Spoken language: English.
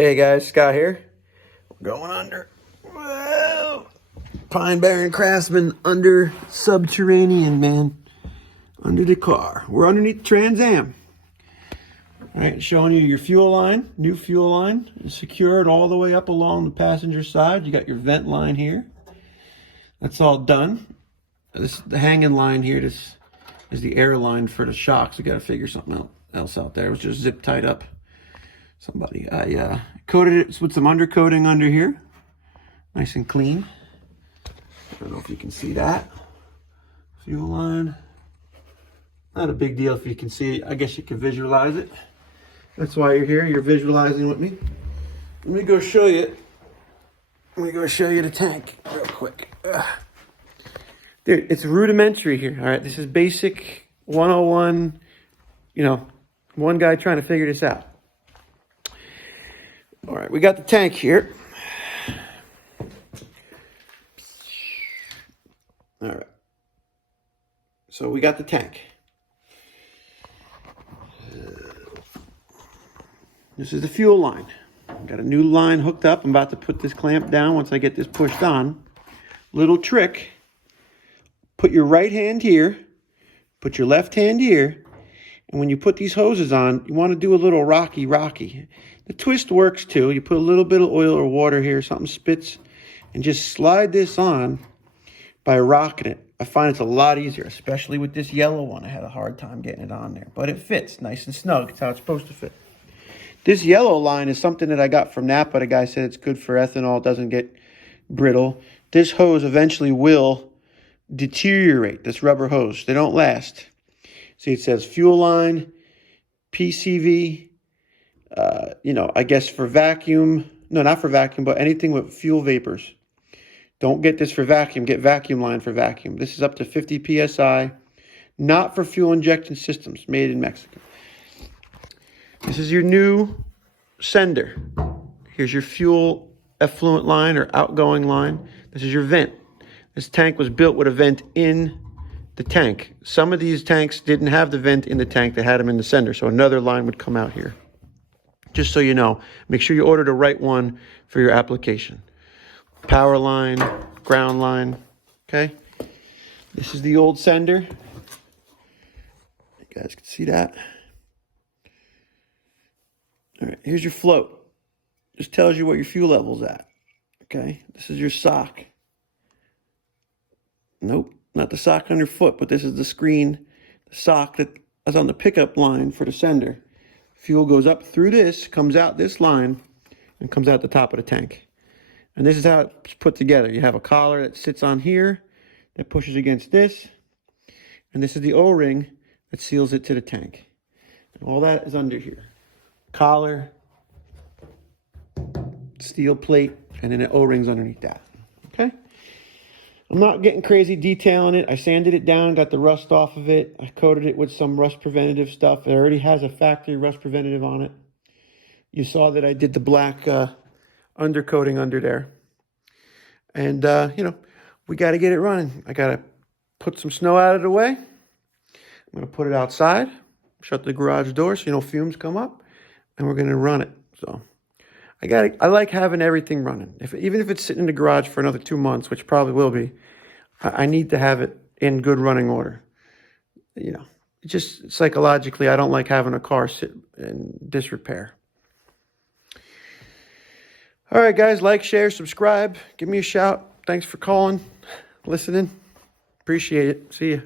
Hey guys, Scott here. We're going under. Whoa. Pine Barren Craftsman under subterranean, man. Under the car. We're underneath the Trans Am. All right, showing you your fuel line. New fuel line is secured all the way up along the passenger side. You got your vent line here. That's all done. This the hanging line here. This is the air line for the shocks. We got to figure something else out there. It was just zip tied up. I coated it with some undercoating under here. Nice and clean. I don't know if you can see that. Fuel line. Not a big deal if you can see it. I guess you can visualize it. That's why you're here. You're visualizing with me. Let me go show you. Let me go show you the tank real quick. Dude, it's rudimentary here. All right, this is basic 101. You know, one guy trying to figure this out. All right, we got the tank here. All right. So we got the tank. This is the fuel line. Got a new line hooked up. I'm about to put this clamp down once I get this pushed on. Little trick. Put your right hand here. Put your left hand here. And when you put these hoses on, you want to do a little rocky. The twist works too. You put a little bit of oil or water here, something spits, and just slide this on by rocking it. I find it's a lot easier, especially with this yellow one. I had a hard time getting it on there, but it fits nice and snug. It's how it's supposed to fit. This yellow line is something that I got from Napa. The guy said it's good for ethanol. It doesn't get brittle. This hose eventually will deteriorate, this rubber hose. They don't last. See, it says fuel line, PCV, I guess for vacuum. No, not for vacuum, but anything with fuel vapors. Don't get this for vacuum. Get vacuum line for vacuum. This is up to 50 PSI. Not for fuel injection systems. Made in Mexico. This is your new sender. Here's your fuel effluent line or outgoing line. This is your vent. This tank was built with a vent in the tank. Some of these tanks didn't have the vent in the tank. They had them in the sender. So another line would come out here. Just so you know, make sure you order the right one for your application. Power line, ground line, okay? This is the old sender. You guys can see that. All right, here's your float. Just tells you what your fuel level's at, okay? This is your sock. Nope, not the sock on your foot, but this is the screen, the sock that is on the pickup line for the sender. Fuel goes up through this, comes out this line, and comes out the top of the tank. And this is how it's put together. You have a collar that sits on here, that pushes against this, and this is the O-ring that seals it to the tank. And all that is under here. Collar, steel plate, and then the O-rings underneath that, okay? I'm not getting crazy detailing it. I sanded it down, got the rust off of it. I coated it with some rust preventative stuff. It already has a factory rust preventative on it. You saw that I did the black undercoating under there. And, we got to get it running. I got to put some snow out of the way. I'm going to put it outside, shut the garage door so no fumes come up, and we're going to run it. So I like having everything running. Even if it's sitting in the garage for another 2 months, which probably will be, I need to have it in good running order. Just psychologically, I don't like having a car sit in disrepair. All right, guys, like, share, subscribe. Give me a shout. Thanks for calling, listening. Appreciate it. See ya.